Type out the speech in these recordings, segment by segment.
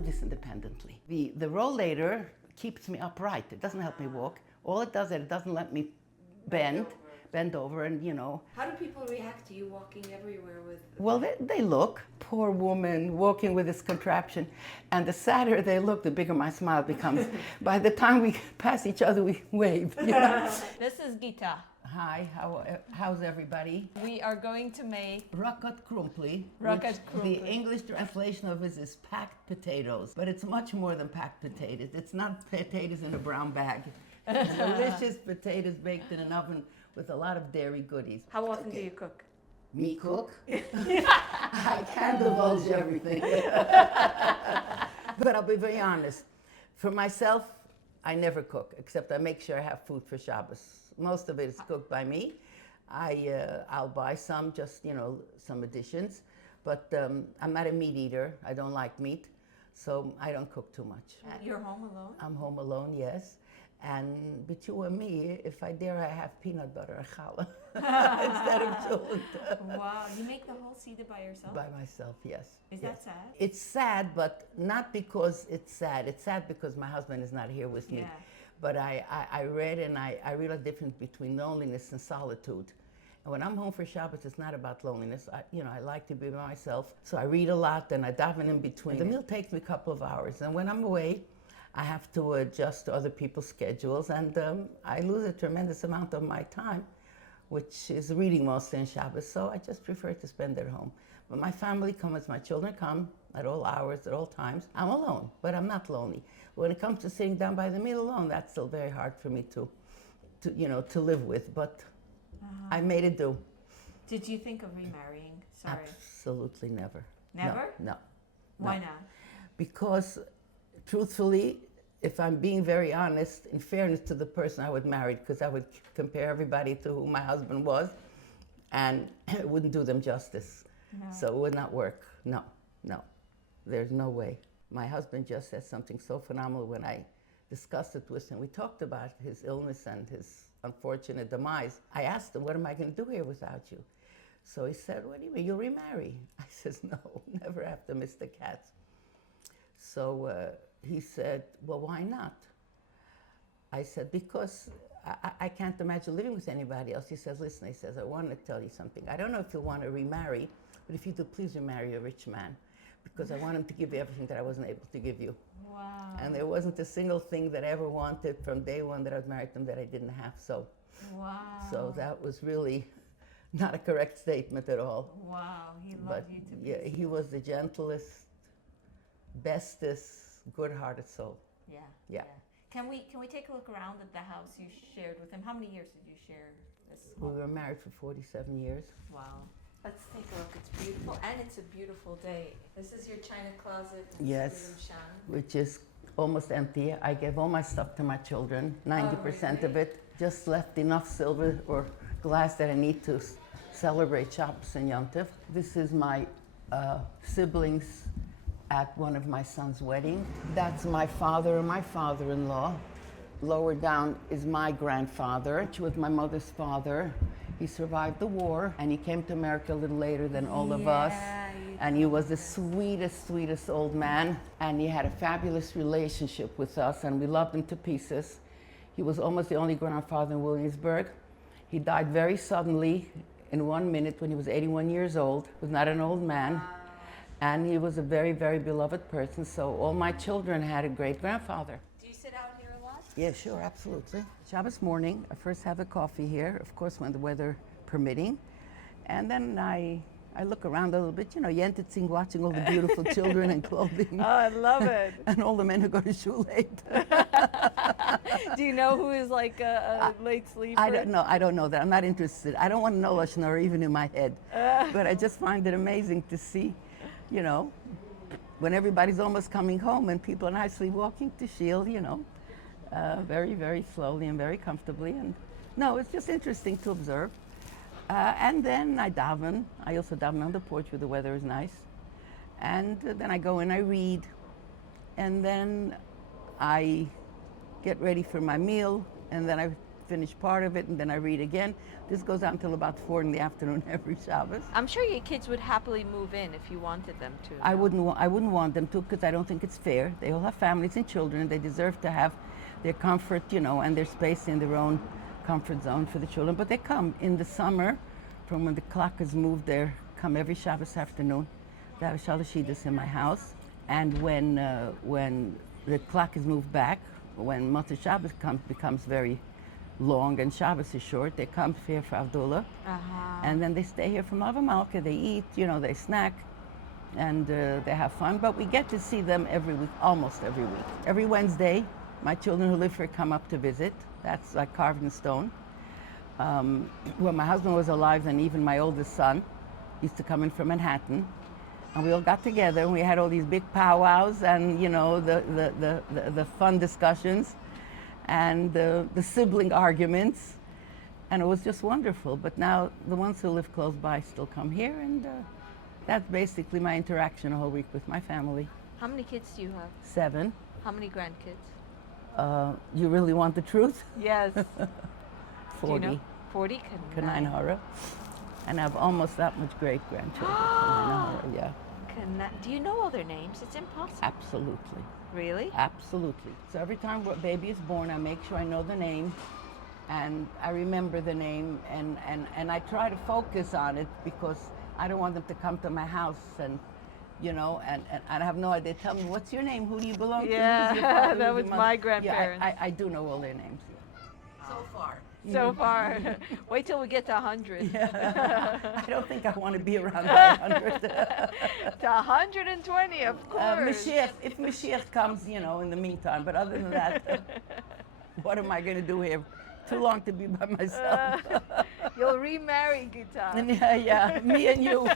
do this independently. The rollator keeps me upright. It doesn't help me walk. All it does is it doesn't let me bend over and, you know. How do people react to you walking everywhere with... Well, they look, poor woman walking with this contraption. And the sadder they look, the bigger my smile becomes. By the time we pass each other, we wave. You know? This is Gita. Hi, how's everybody? We are going to make Rakat krumpli. Rakat The krumpli. English translation of it is packed potatoes. But it's much more than packed potatoes. It's not potatoes in a brown bag. It's delicious potatoes baked in an oven with a lot of dairy goodies. How often do you cook? Me cook? I can't divulge everything. But I'll be very honest. For myself, I never cook, except I make sure I have food for Shabbos. Most of it is cooked by me. I'll buy some, just, you know, some additions. But I'm not a meat eater. I don't like meat. So I don't cook too much. You're home alone? I'm home alone, yes. And but you and me, if I dare, I have peanut butter and challah instead of children. Wow, you make the whole Seder by yourself? By myself, yes. Is yes. that sad? It's sad, but not because it's sad. It's sad because my husband is not here with me. Yeah. But I read and I realized the difference between loneliness and solitude. And when I'm home for Shabbos, it's not about loneliness. I like to be by myself. So I read a lot and I daven in between. The meal takes me a couple of hours. And when I'm away, I have to adjust to other people's schedules. And I lose a tremendous amount of my time, which is reading mostly on Shabbos. So I just prefer to spend it at home. But my family comes, my children come at all hours, at all times. I'm alone, but I'm not lonely. When it comes to sitting down by the meal alone, that's still very hard for me to live with. But I made it do. Did you think of remarrying? Sorry. Absolutely never. Never? No. Why no. not? Because, truthfully, if I'm being very honest, in fairness to the person I would marry, because I would compare everybody to who my husband was, and it wouldn't do them justice. No. So it would not work. No. There's no way. My husband just said something so phenomenal when I discussed it with him. We talked about his illness and his unfortunate demise. I asked him, what am I going to do here without you? So he said, what do you mean, you'll remarry? I says, no, never after Mr. Katz. So he said, well, why not? I said, because I can't imagine living with anybody else. He says, listen, he says, I want to tell you something. I don't know if you'll want to remarry, but if you do, please remarry a rich man, because I want him to give you everything that I wasn't able to give you. Wow. And there wasn't a single thing that I ever wanted from day one that I was married to him that I didn't have. So that was really not a correct statement at all. Wow, he loved But you to yeah, pieces. he was the gentlest, bestest, good-hearted soul. Yeah. Can we take a look around at the house you shared with him? How many years did you share this We home? were married for 47 years. Wow. Let's take a look. It's beautiful, and it's a beautiful day. This is your china closet. in Yes. Sridham Shan. Which is almost empty. I gave all my stuff to my children, 90% of really? it. Just left enough silver or glass that I need to celebrate Shabbos and Yom Tov. This is my siblings at one of my son's wedding. That's my father and my father-in-law. Lower down is my grandfather, which was my mother's father. He survived the war, and he came to America a little later than all of us. And he was the sweetest old man, and he had a fabulous relationship with us, and we loved him to pieces. He was almost the only grandfather in Williamsburg. He died very suddenly in 1 minute when he was 81 years old. He was not an old man. And he was a very, very beloved person, so all my children had a great-grandfather. Do you sit out here a lot? Yeah, sure, absolutely. Shabbos morning, I first have a coffee here, of course, when the weather permitting. And then I look around a little bit, you know, Yentetzing, watching all the beautiful children and clothing. Oh, I love it. And all the men who go to shul late. Do you know who is like a late sleeper? I don't know that. I'm not interested. I don't want to know Lashon Hara even in my head. But I just find it amazing to see, you know, when everybody's almost coming home and people are nicely walking to shul, you know, very, very slowly and very comfortably. And no, it's just interesting to observe. And then I daven. I also daven on the porch where the weather is nice. And then I go and I read. And then I get ready for my meal. And then I finish part of it, and then I read again. This goes on until about 4 in the afternoon every Shabbos. I'm sure your kids would happily move in if you wanted them to. I wouldn't want them to, because I don't think it's fair. They all have families and children. They deserve to have their comfort, and their space in their own comfort zone for the children. But they come in the summer, from when the clock is moved. They come every Shabbos afternoon. They have a Shalashidus in my house, and when the clock is moved back, when Motzei Shabbos becomes very long and Shabbos is short, they come here for Avdullah, and then they stay here for Mava Malka. They eat, they snack, and they have fun. But we get to see them every week, almost every week. Every Wednesday, my children who live here come up to visit. That's like carved in stone. When my husband was alive, and even my oldest son used to come in from Manhattan, and we all got together and we had all these big powwows and the fun discussions and the sibling arguments, and it was just wonderful. But now the ones who live close by still come here, and that's basically my interaction a whole week with my family. How many kids do you have? 7. How many grandkids? You really want the truth? Yes. 40. Do you know? 40? Kanine Hara. And I have almost that much great grandchildren. Kanine Hara, yeah. Do you know all their names? It's impossible. Absolutely. Really? Absolutely. So every time a baby is born, I make sure I know the name, and I remember the name, and I try to focus on it, because I don't want them to come to my house and I have no idea. Tell me, what's your name? Who do you belong to? Yeah, Who's your father? that Who's was your my mother? grandparents. Yeah, I do know all their names. So far. So far. Wait till we get to 100. Yeah. I don't think I want to be around 100. To 120, of course. If Mashiach comes, in the meantime. But other than that, what am I going to do here? Too long to be by myself. You'll remarry, Gita. Yeah, me and you.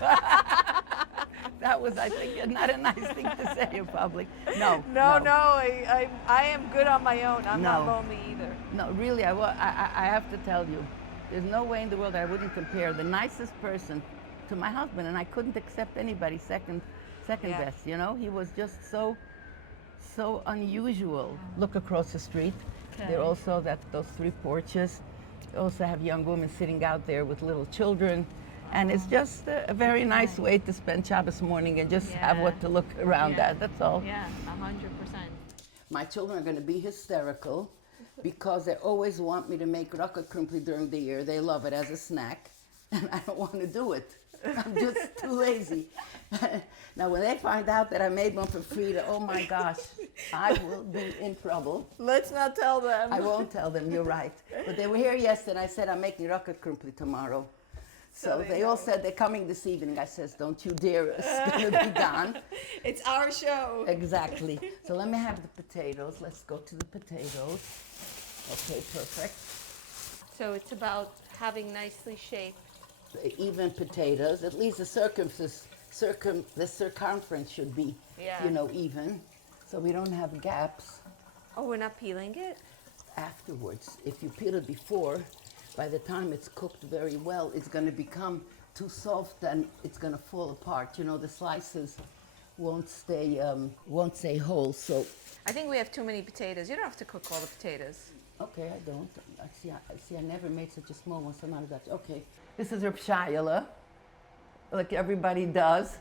That was, I think, not a nice thing to say in public. No. I am good on my own. I'm not No. lonely either. No, really, I have to tell you, there's no way in the world I wouldn't compare the nicest person to my husband, and I couldn't accept anybody second Yeah. best. He was just so unusual. Look across the street. Okay. There are also those 3 porches. They also have young women sitting out there with little children. And it's just a very nice way to spend Shabbos morning and just have what to look around at. That's all. Yeah, 100%. My children are going to be hysterical because they always want me to make rocket krumpli during the year. They love it as a snack, and I don't want to do it. I'm just too lazy. Now, when they find out that I made one for Frida, oh my gosh, I will be in trouble. Let's not tell them. I won't tell them, you're right. But they were here yesterday, and I said, I'm making rocket krumpli tomorrow. So they all said they're coming this evening. I says, don't you dare, it's going to be gone. It's our show. Exactly. So let me have the potatoes. Let's go to the potatoes. Okay, perfect. So it's about having nicely shaped. Even potatoes. At least the circumference should be, even. So we don't have gaps. Oh, we're not peeling it? Afterwards, if you peel it before, by the time it's cooked very well, it's going to become too soft and it's going to fall apart. The slices won't stay whole. So I think we have too many potatoes. You don't have to cook all the potatoes. okay, I don't. I never made such a small one. So not that. Okay, this is Reb Shayla, like everybody does.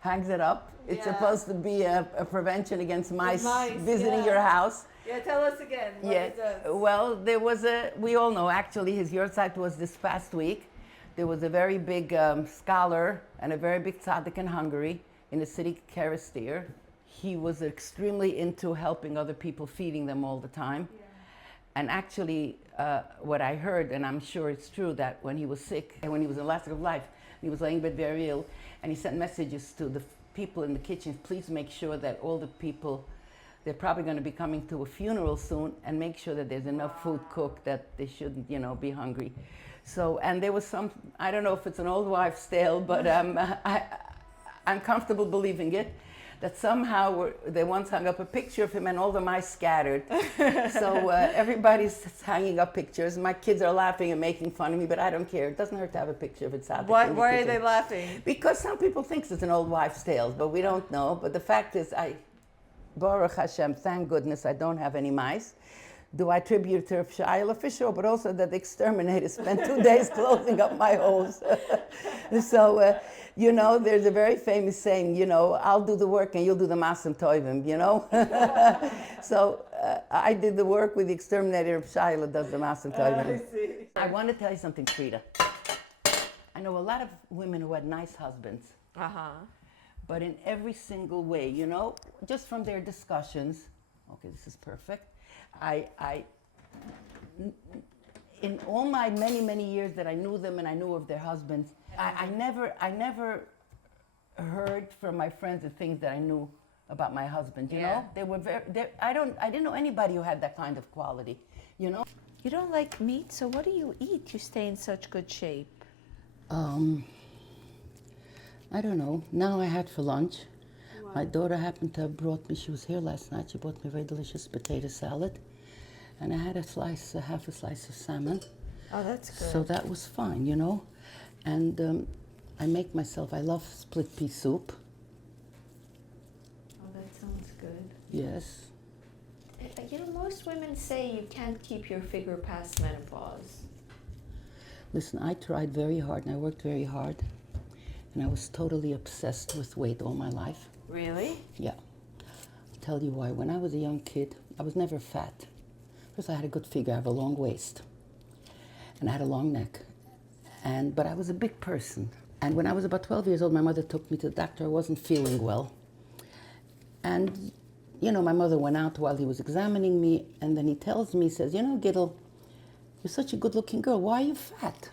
Hangs it up. It's Yeah. supposed to be a prevention against mice visiting yeah. your house. Yeah, tell us again what it does. Well, there was we all know actually, his yahrzeit was this past week. There was a very big scholar and a very big tzaddik in Hungary, in the city Keresztér. He was extremely into helping other people, feeding them all the time. Yeah. And actually, what I heard, and I'm sure it's true, that when he was sick, and when he was in the last of life, he was laying in bed very ill, and he sent messages to the people in the kitchen, please make sure that all the people, they're probably going to be coming to a funeral soon, and make sure that there's enough food cooked that they shouldn't, be hungry. So, and there was some, I don't know if it's an old wives' tale, but I'm comfortable believing it, that somehow they once hung up a picture of him and all the mice scattered. So everybody's hanging up pictures. My kids are laughing and making fun of me, but I don't care. It doesn't hurt to have a picture of it. Why are they laughing? Because some people think it's an old wives' tale, but we don't know. But the fact is, Baruch Hashem, thank goodness I don't have any mice. Do I attribute it to Shayla? For sure, but also that the exterminator spent 2 days closing up my holes. So, you know, there's a very famous saying, you know, I'll do the work and you'll do the Maasem Tovim, you know? So I did the work with the exterminator of Shayla does the Maasem Tovim. I want to tell you something, Frida. I know a lot of women who had nice husbands, but in every single way, you know, just from their discussions, okay, this is perfect. In all my many years that I knew them and I knew of their husbands, I never heard from my friends the things that I knew about my husband. You know, they were I didn't know anybody who had that kind of quality. You know. You don't like meat, so what do you eat? You stay in such good shape. I don't know. Now I had for lunch. Wow. My daughter happened to have brought me, she was here last night, she brought me a very delicious potato salad. And I had half a slice of salmon. Oh, that's good. So that was fine, you know. And I make myself, I love split pea soup. Oh, that sounds good. Yes. You know, most women say you can't keep your figure past menopause. Listen, I tried very hard and I worked very hard. And I was totally obsessed with weight all my life. Really? Yeah. I'll tell you why. When I was a young kid, I was never fat. First, I had a good figure. I have a long waist. And I had a long neck. But I was a big person. And when I was about 12 years old, my mother took me to the doctor. I wasn't feeling well. And, you know, my mother went out while he was examining me. And then he tells me, he says, you know, Gittel, you're such a good-looking girl. Why are you fat?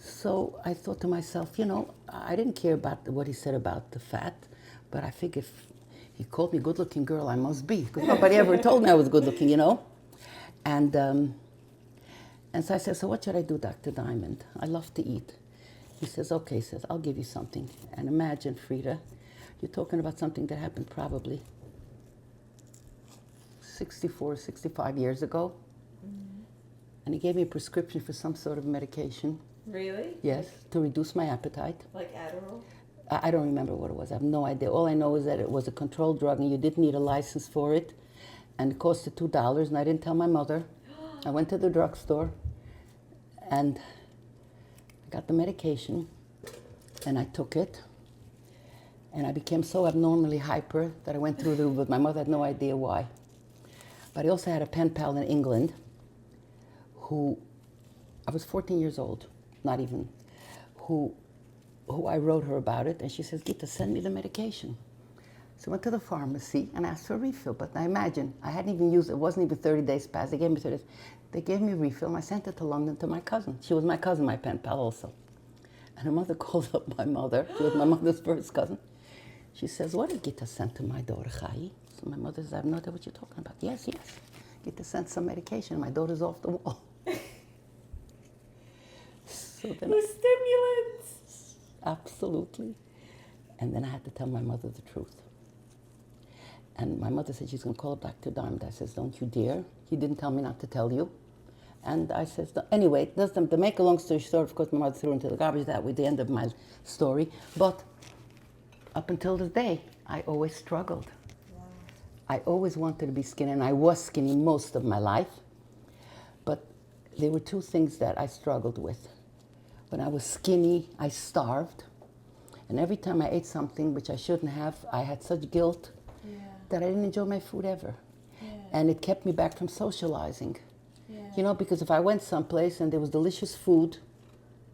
So I thought to myself, you know, I didn't care about what he said about the fat, but I figured if he called me good-looking girl, I must be, because nobody ever told me I was good-looking, you know. And so I said, so what should I do, Dr. Diamond? I love to eat. He says, okay, he says, I'll give you something. And imagine, Frida, you're talking about something that happened probably 64, 65 years ago. Mm-hmm. And he gave me a prescription for some sort of medication. Really? Yes, to reduce my appetite. Like Adderall? I don't remember what it was. I have no idea. All I know is that it was a controlled drug and you didn't need a license for it. And it costed $2 and I didn't tell my mother. I went to the drugstore and I got the medication and I took it. And I became so abnormally hyper that I went through the roof, but my mother had no idea why. But I also had a pen pal in England who, I was 14 years old, not even, who I wrote her about it, and she says, Gita, send me the medication. So I went to the pharmacy and asked for a refill, but I imagine, I hadn't even used it, wasn't even 30 days past, they gave me 30 days. They gave me a refill and I sent it to London to my cousin. She was my cousin, my pen pal also. And her mother called up my mother, she was my mother's first cousin. She says, what did Gita send to my daughter, Chai? So my mother says, I have no idea what you're talking about. Yes, Gita sent some medication, my daughter's off the wall. So then the stimulants! Absolutely. And then I had to tell my mother the truth. And my mother said she's going to call up Dr. Diamond. I says, don't you dare. He didn't tell me not to tell you. And I says, anyway, to make a long story short, of course, my mother threw into the garbage. That was the end of my story. But up until this day, I always struggled. Wow. I always wanted to be skinny, and I was skinny most of my life. But there were two things that I struggled with. When I was skinny, I starved. And every time I ate something which I shouldn't have, I had such guilt that I didn't enjoy my food ever. Yeah. And it kept me back from socializing. Yeah. You know, because if I went someplace and there was delicious food,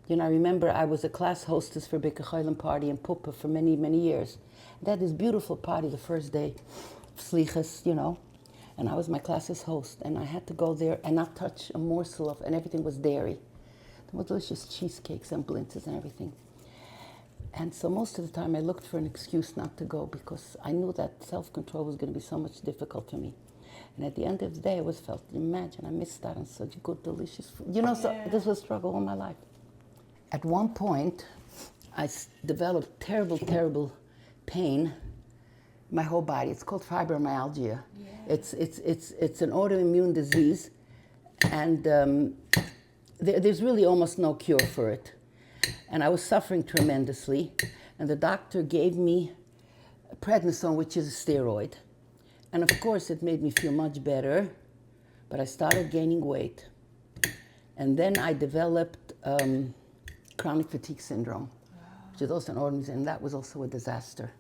you know, I remember I was a class hostess for Biker Cholim party in Puppe for many years. They had this beautiful party the first day, Slichas, you know, and I was my class's host, and I had to go there and not touch a morsel of, and everything was dairy. There were delicious cheesecakes and blintzes and everything. And so most of the time I looked for an excuse not to go because I knew that self-control was going to be so much difficult for me. And at the end of the day, I always felt, imagine, I missed out on such good, delicious food. You know, so this was a struggle all my life. At one point, I developed terrible pain in my whole body. It's called fibromyalgia. Yeah. It's an autoimmune disease, and there's really almost no cure for it. And I was suffering tremendously, and the doctor gave me prednisone, which is a steroid. And of course, it made me feel much better. but I started gaining weight. And then I developed chronic fatigue syndrome, which is also an autoimmune, and that was also a disaster.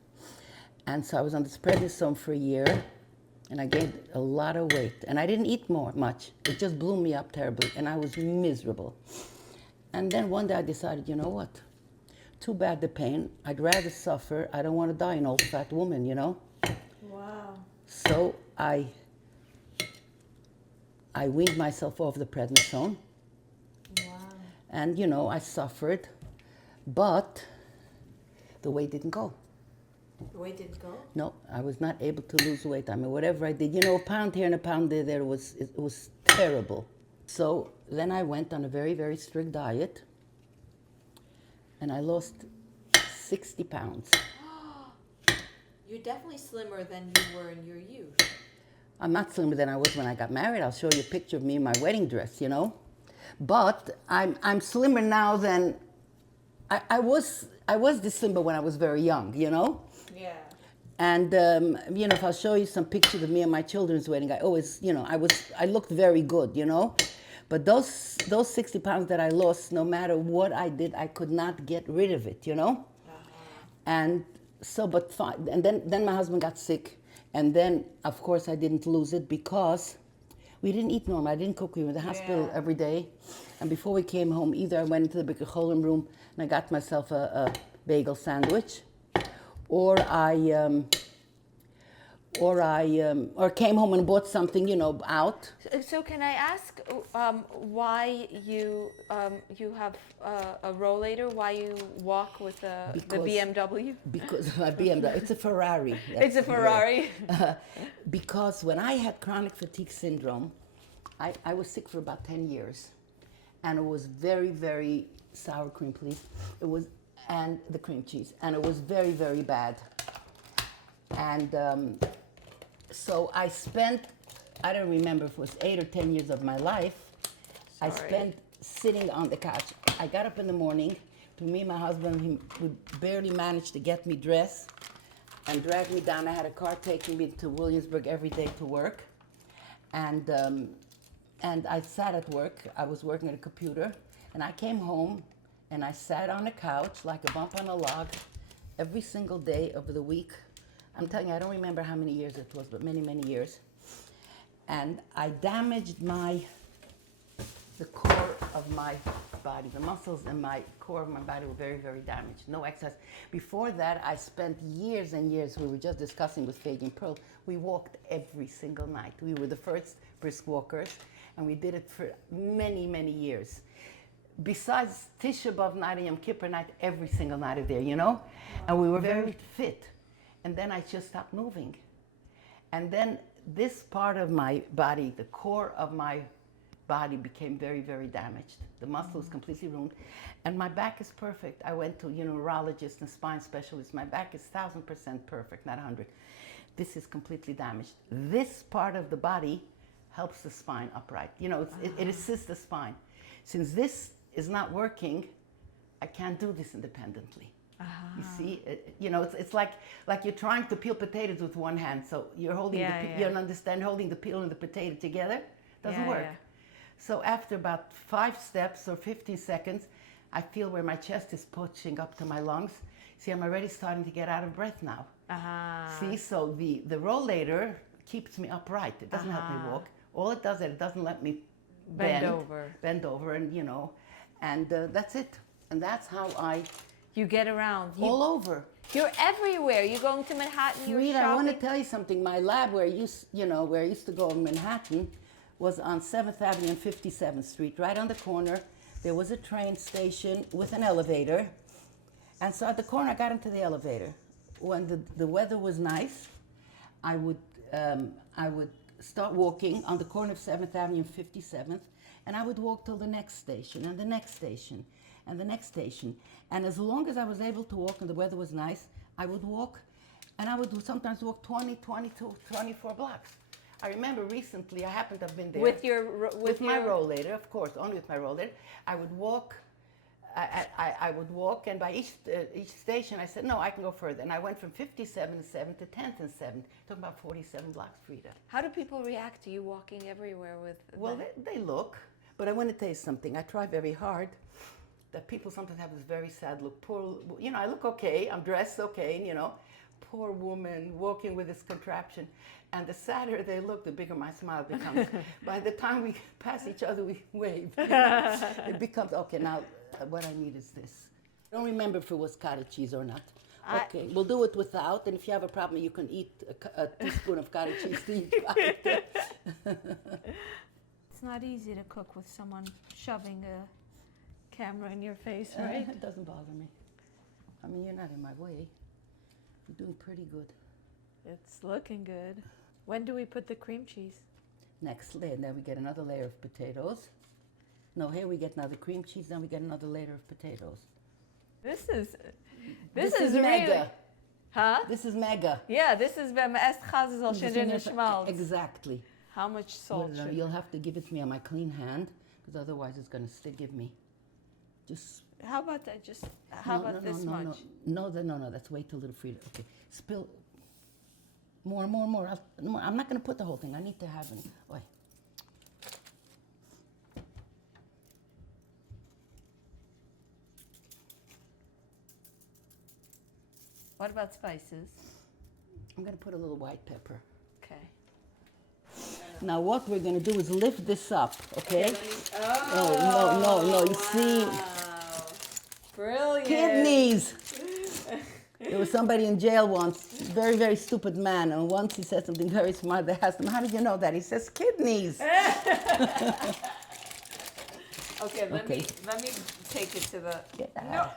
And so I was on this prednisone for a year, and I gained a lot of weight. And I didn't eat much. It just blew me up terribly, and I was miserable. And then one day I decided, you know what? Too bad the pain. I'd rather suffer. I don't want to die an old fat woman, you know? Wow. So I weaned myself off the prednisone. Wow. And, you know, I suffered, but the weight didn't go. The weight didn't go? No, I was not able to lose weight. I mean, whatever I did, you know, a pound here and a pound there, it was terrible. So then I went on a very, very strict diet, and I lost 60 pounds. You're definitely slimmer than you were in your youth. I'm not slimmer than I was when I got married. I'll show you a picture of me in my wedding dress, you know. But I'm slimmer now than I was this slimmer when I was very young, you know. Yeah. And you know, if I'll show you some pictures of me and my children's wedding, I always, you know, I looked very good, you know. But those 60 pounds that I lost, no matter what I did, I could not get rid of it, you know. And so, but fine. And then my husband got sick, and then of course I didn't lose it because we didn't eat normal. I didn't cook. We were in the hospital every day, and before we came home, either I went into the Bikkur Cholim room and I got myself a bagel sandwich, or I came home and bought something, you know, out. So can I ask why you have a rollator? Why you walk with the BMW? Because my BMW, it's a Ferrari. It's a Ferrari. Because when I had chronic fatigue syndrome, I was sick for about 10 years, and it was very, very sour cream, please. It was, and the cream cheese, and it was very, very bad. And so I spent, I don't remember if it was 8 or 10 years of my life, I spent sitting on the couch. I got up in the morning, to me and my husband, we barely managed to get me dressed and drag me down. I had a car taking me to Williamsburg every day to work. And I sat at work. I was working at a computer, and I came home and I sat on a couch like a bump on a log every single day of the week. I'm telling you, I don't remember how many years it was, but many, many years. And I damaged the core of my body. The muscles in my core of my body were very, very damaged. No exercise. Before that, I spent years and years, we were just discussing with Fagin and Pearl, we walked every single night. We were the first brisk walkers, and we did it for many, many years. Besides Tisha B'Av night and Yom Kippur night, every single night of there, you know? And we were very fit. And then I just stopped moving. And then this part of my body, the core of my body, became very, very damaged. The muscle was completely ruined. And my back is perfect. I went to a neurologist and spine specialist. My back is 1,000% perfect, not 100. This is completely damaged. This part of the body helps the spine upright. You know, it assists the spine. Since this is not working, I can't do this independently. You see, you know, it's like you're trying to peel potatoes with one hand. So you're holding, you don't understand, holding the peel and the potato together doesn't work. So after about 5 steps or 15 seconds, I feel where my chest is pushing up to my lungs. See, I'm already starting to get out of breath now. See, so the rollator keeps me upright. It doesn't help me walk. All it does is it doesn't let me bend over, and you know, and that's it. And that's how You get around. all over. You're everywhere. You're going to Manhattan. You're Rita, I want to shopping. tell you something. My lab, where I used to go in Manhattan, was on 7th Avenue and 57th Street, right on the corner. There was a train station with an elevator, and so at the corner, I got into the elevator. When the weather was nice, I would start walking on the corner of 7th Avenue and 57th, and I would walk till the next station and the next station and the next station. And as long as I was able to walk and the weather was nice, I would walk, and I would sometimes walk 20, 22, 24 blocks. I remember recently, I happened to have been there. With my rollator, of course, only with my rollator. I would walk, I I would walk, and by each station, I said, no, I can go further. And I went from 57th and 7th to 10th and 7th, talking about 47 blocks, Frida. How do people react to you walking everywhere with? Well, they look, but I want to tell you something. I try very hard. That people sometimes have this very sad look. Poor, you know, I look okay, I'm dressed okay, you know. Poor woman walking with this contraption. And the sadder they look, the bigger my smile becomes. By the time we pass each other, we wave. You know? It becomes, okay, now what I need is this. I don't remember if it was cottage cheese or not. Okay, we'll do it without, and if you have a problem, you can eat a teaspoon of cottage cheese to each bite. It's not easy to cook with someone shoving a camera in your face, right? It doesn't bother me. I mean, you're not in my way. You're doing pretty good. It's looking good. When do we put the cream cheese? Next layer, then we get another layer of potatoes. No, here we get another cream cheese, then we get another layer of potatoes. This is mega. really, huh? This is mega. Yeah, this is beim Esschaz al Shidrin Schmaltz. Exactly. How much salt should You'll have to give it to me on my clean hand, because otherwise it's going to stick. Give me. Just. How about that? Just how about this much? No, that's way too little, Frida. Okay, spill. More. I'm not going to put the whole thing. I need to have it. Oi. What about spices? I'm going to put a little white pepper. Okay. Now what we're going to do is lift this up, okay? Oh, no, you see? Brilliant. Kidneys! There was somebody in jail once, very, very stupid man, and once he said something very smart. They asked him, how did you know that? He says, kidneys. Okay, let me take it to the... Get No. out.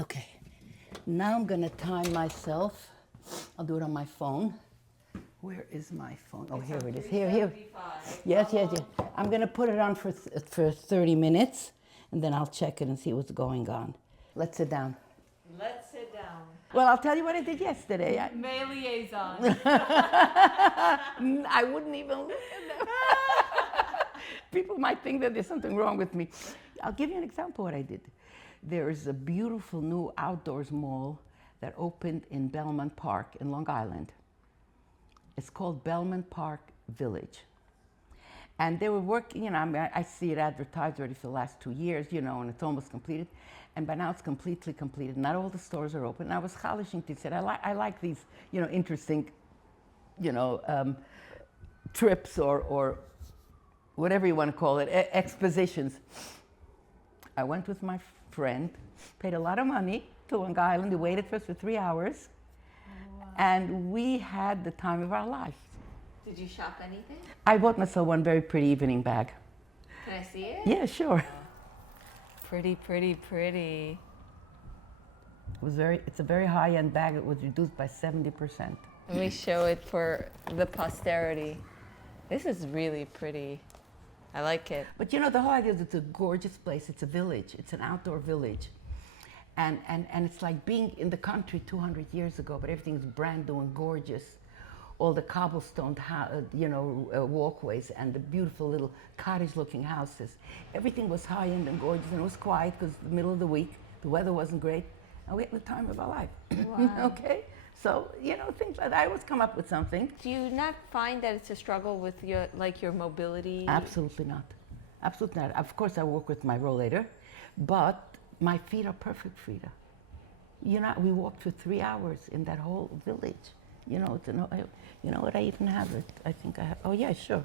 Okay, now I'm gonna time myself. I'll do it on my phone. Where is my phone? Oh, here it is. Here. Yes. I'm gonna put it on for 30 minutes, and then I'll check it and see what's going on. Let's sit down. Let's sit down. Well, I'll tell you what I did yesterday. May liaison. I wouldn't even look at them. People might think that there's something wrong with me. I'll give you an example of what I did. There's a beautiful new outdoors mall that opened in Belmont Park in Long Island. It's called Belmont Park Village. And they were working, you know, I mean, I see it advertised already for the last 2 years, you know, and it's almost completed. And by now it's completely completed. Not all the stores are open. And I was chalishing to say, I like these, you know, interesting, you know, trips or whatever you want to call it, expositions. I went with my friend, paid a lot of money to Long Island. We waited for us for 3 hours. Wow. And we had the time of our life. Did you shop anything? I bought myself one very pretty evening bag. Can I see it? Yeah, sure. Pretty. It's a very high-end bag. It was reduced by 70%. Let me show it for the posterity. This is really pretty. I like it. But you know, the whole idea is it's a gorgeous place. It's a village. It's an outdoor village. And it's like being in the country 200 years ago, but everything's brand new and gorgeous. All the cobblestone, walkways and the beautiful little cottage-looking houses. Everything was high-end and gorgeous, and it was quiet because the middle of the week, the weather wasn't great, and we had the time of our life. Wow. Okay? So, you know, things like that. I always come up with something. Do you not find that it's a struggle with your mobility? Absolutely not. Absolutely not. Of course, I work with my rollator, but my feet are perfect, Frida. You know, we walked for 3 hours in that whole village. You know, you know what? I even have it. I think I have. Oh yeah, sure.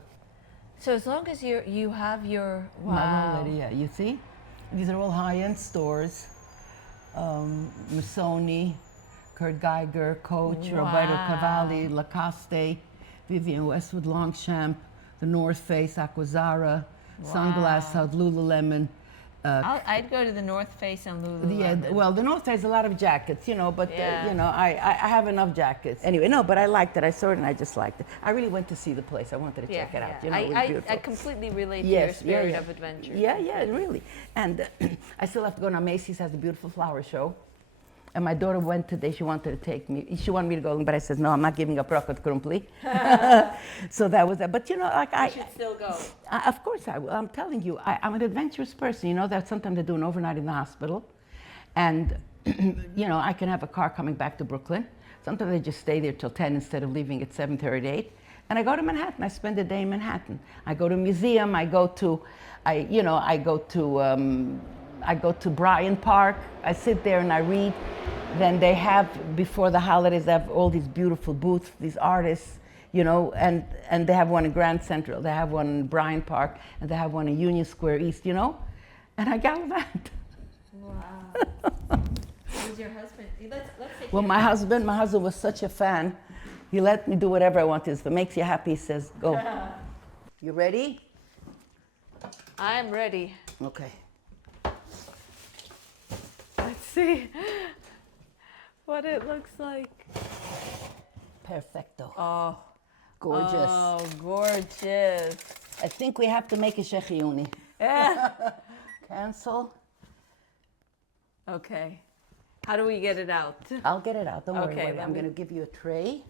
So as long as you have your My rollator, yeah. You see, these are all high-end stores. Missoni, Kurt Geiger, Coach, Roberto Cavalli, Lacoste, Vivienne Westwood, Longchamp, the North Face, Aquazzara, Sunglass Hut, Lululemon. I'd go to the North Face and Lululemon. Well, the North has a lot of jackets, you know, but I have enough jackets. Anyway, no, but I liked it. I saw it and I just liked it. I really went to see the place. I wanted to check it out. You know, it was beautiful. I completely relate to your spirit of adventure. Yeah, really. And I still have to go now. Macy's has a beautiful flower show. And my daughter went today, she wanted to take me. She wanted me to go, but I said, no, I'm not giving up Rocket Krumpli. So that was that. But you know, like You should still go. of course I will. I'm telling you, I'm an adventurous person. You know, that sometimes I do an overnight in the hospital. And, you know, I can have a car coming back to Brooklyn. Sometimes I just stay there till 10 instead of leaving at 7:30, 8. And I go to Manhattan. I spend a day in Manhattan. I go to a museum. I go to Bryant Park. I sit there and I read. Then they have, before the holidays, they have all these beautiful booths, these artists, you know, and they have one in Grand Central, they have one in Bryant Park, and they have one in Union Square East, you know? And I gallivant. Wow. Who's your husband? Let's take Well, my husband was such a fan. He let me do whatever I wanted. If it makes you happy, he says, go. You ready? I'm ready. Okay. Let's see what it looks like. Perfecto. Oh, Gorgeous. Oh, gorgeous. I think we have to make a shechiuni. Yeah. Cancel. Okay. How do we get it out? I'll get it out. Don't worry Okay, about it. let I'm me- going to give you a tray.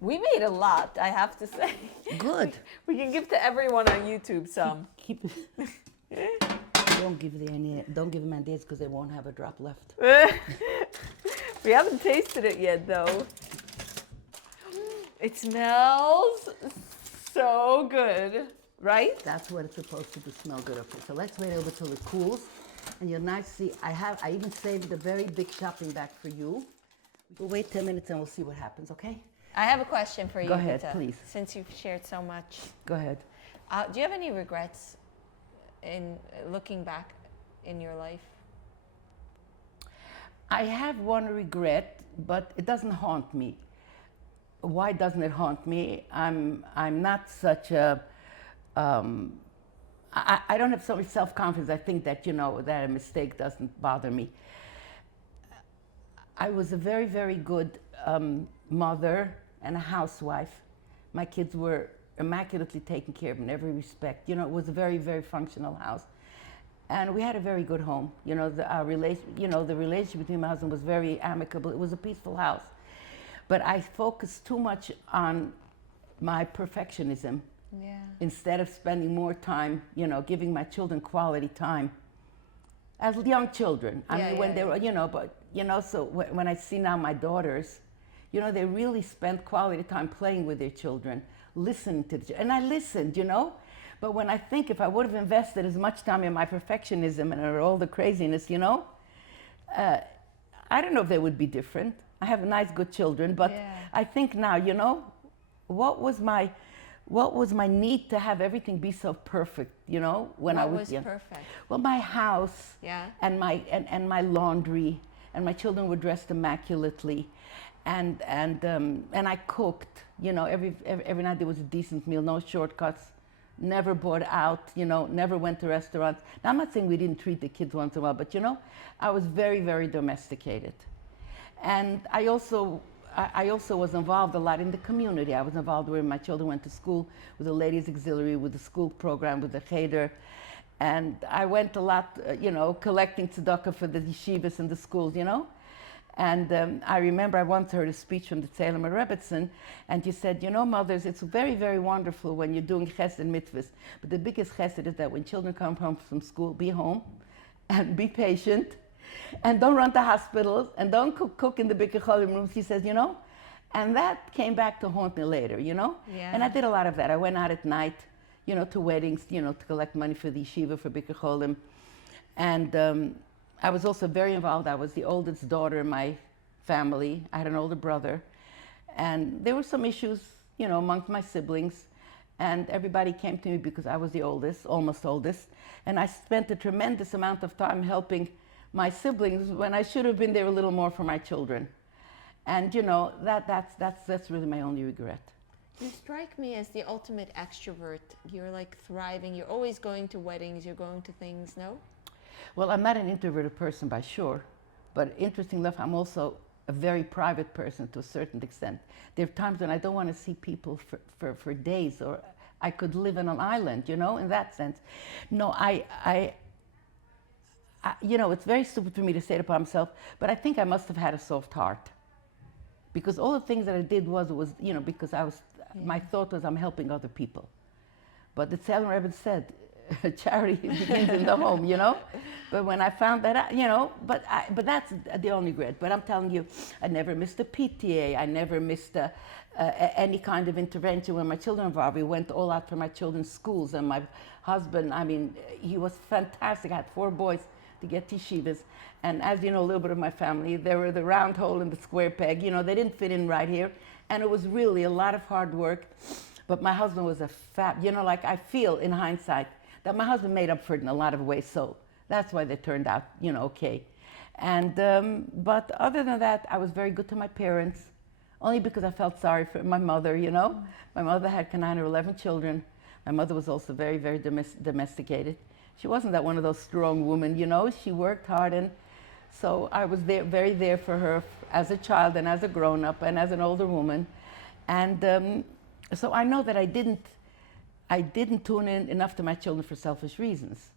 We made a lot, I have to say. Good. We can give to everyone on YouTube some. Keep it. Don't give them ideas because they won't have a drop left. We haven't tasted it yet, though. It smells so good, right? That's what it's supposed to smell good. Okay, so let's wait over till it cools. And you'll nice see, I even saved a very big shopping bag for you. We'll wait 10 minutes and we'll see what happens, okay? I have a question for you, Go ahead, Rita, please. since you've shared so much. Go ahead. Do you have any regrets in looking back in your life? I have one regret, but it doesn't haunt me. Why doesn't it haunt me? I'm not such a, I don't have so much self-confidence. I think that, you know, that a mistake doesn't bother me. I was a very, very good mother and a housewife. My kids were immaculately taken care of in every respect. You know, it was a very, very functional house. And we had a very good home. You know, the relationship between my husband was very amicable. It was a peaceful house. But I focused too much on my perfectionism Yeah. instead of spending more time, you know, giving my children quality time as young children. I mean, when they were, you know, but, you know, so when I see now my daughters, you know, they really spend quality time playing with their children, listening to and I listened, you know. But when I think if I would have invested as much time in my perfectionism and all the craziness, you know, I don't know if they would be different. I have nice, good children, but Yeah. I think now, you know, what was my need to have everything be so perfect, you know, when I What was was young? perfect? Well, my house Yeah. and my laundry, and my children were dressed immaculately, and I cooked. You know, every night there was a decent meal, no shortcuts. Never bought out, you know, never went to restaurants. Now, I'm not saying we didn't treat the kids once in a while, but, you know, I was very, very domesticated. And I also was involved a lot in the community. I was involved where my children went to school with the Ladies Auxiliary, with the school program, with the Cheder. And I went a lot, you know, collecting tzedakah for the yeshivas and the schools, you know. And I remember I once heard a speech from the Tzeiler Rebbetzin, and she said, you know, mothers, it's very, very wonderful when you're doing chesed and mitzvahs, but the biggest chesed is that when children come home from school, be home and be patient, and don't run to hospitals, and don't cook in the Bikur Cholim rooms, she says, you know. And that came back to haunt me later, you know. Yeah. And I did a lot of that. I went out at night, you know, to weddings, you know, to collect money for the yeshiva, for Bikur Cholim. And I was also very involved. I was the oldest daughter in my family. I had an older brother. And there were some issues, you know, amongst my siblings. And everybody came to me because I was the oldest, almost oldest. And I spent a tremendous amount of time helping my siblings when I should have been there a little more for my children. And, you know, that's really my only regret. You strike me as the ultimate extrovert. You're like thriving. You're always going to weddings. You're going to things, no? Well, I'm not an introverted person by sure, but interesting enough, I'm also a very private person to a certain extent. There are times when I don't want to see people for days, or I could live on an island, you know, in that sense. No, it's very stupid for me to say it about myself, but I think I must have had a soft heart. Because all the things that I did was because my thought was I'm helping other people. But the Tzemach Rebbe said, charity begins in the home, But when I found that out, but that's the only regret. But I'm telling you, I never missed a PTA. I never missed any kind of intervention when my children were involved. We went all out for my children's schools. And my husband, he was fantastic. I had 4 boys to get to yeshivas. And as you know, a little bit of my family, they were the round hole in the square peg. They didn't fit in right here. And it was really a lot of hard work. But my husband was a I feel in hindsight that my husband made up for it in a lot of ways. So that's why they turned out, okay. And, but other than that, I was very good to my parents, only because I felt sorry for my mother, My mother had 9 or 11 children. My mother was also very, very domesticated. She wasn't that one of those strong women, She worked hard, and so I was very there for her as a child and as a grown-up and as an older woman. And so I know that I didn't tune in enough to my children for selfish reasons,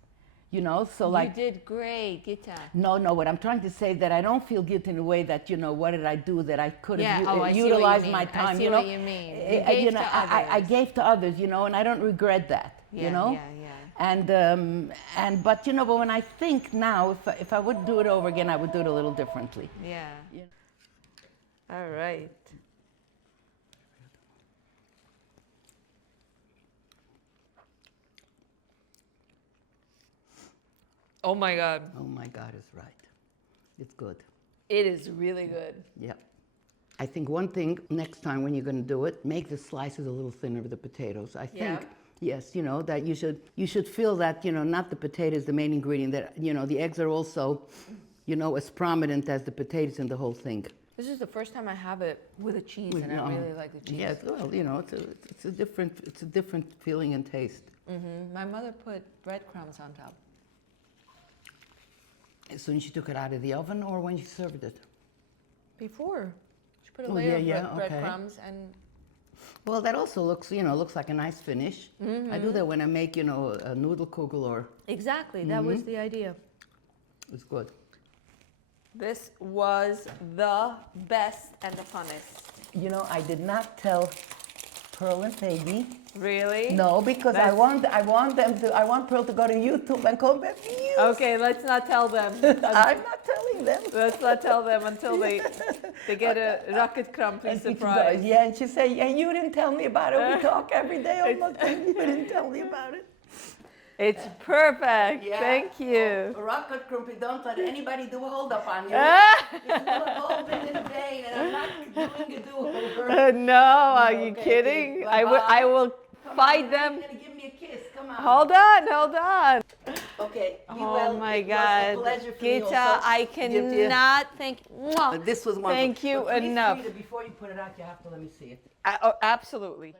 So like you did great, Gita. No, what I'm trying to say that I don't feel guilty in a way that what did I do that I could have I utilized my time. I see what you mean. You gave to others. I gave to others, and I don't regret that. Yeah. But but when I think now, if I would do it over again, I would do it a little differently. Yeah. All right. Oh my God. Oh my God is right. It's good. It is really good. Yeah. I think one thing next time when you're going to do it, make the slices a little thinner with the potatoes. I think, yes, that you should feel that, not the potato is the main ingredient, that, the eggs are also, as prominent as the potatoes in the whole thing. This is the first time I have it with a cheese, and I really like the cheese. Yes, well, it's a different feeling and taste. Mm-hmm. My mother put breadcrumbs on top. As soon as you took it out of the oven, or when you served it? Before. She put a layer of okay. breadcrumbs and... Well, that also looks like a nice finish. Mm-hmm. I do that when I make, a noodle kugel or... Exactly, that was the idea. It's good. This was the best and the funnest. I did not tell Pearl and Peggy. Really? No, because I want Pearl to go to YouTube and come back. Okay, let's not tell them. I'm not telling them. Let's not tell them until they get a rocket crumbly surprise. Yeah, and she said, "Yeah, you didn't tell me about it. We talk every day almost, and you didn't tell me about it." It's perfect. Yeah. Thank you. Rocket crumpy, don't let anybody do a hold up on you. It's full of holes in the vein, and I'm not doing a do-over. No, are you Okay, kidding? bye-bye. I will fight on, them. You're gonna give me a kiss. Come on. Hold on. Okay. Oh my It God, was a pleasure for me Gita, also. I cannot thank. This was wonderful. Thank you But please, enough. Rita, before you put it out, you have to let me see it. Oh, absolutely.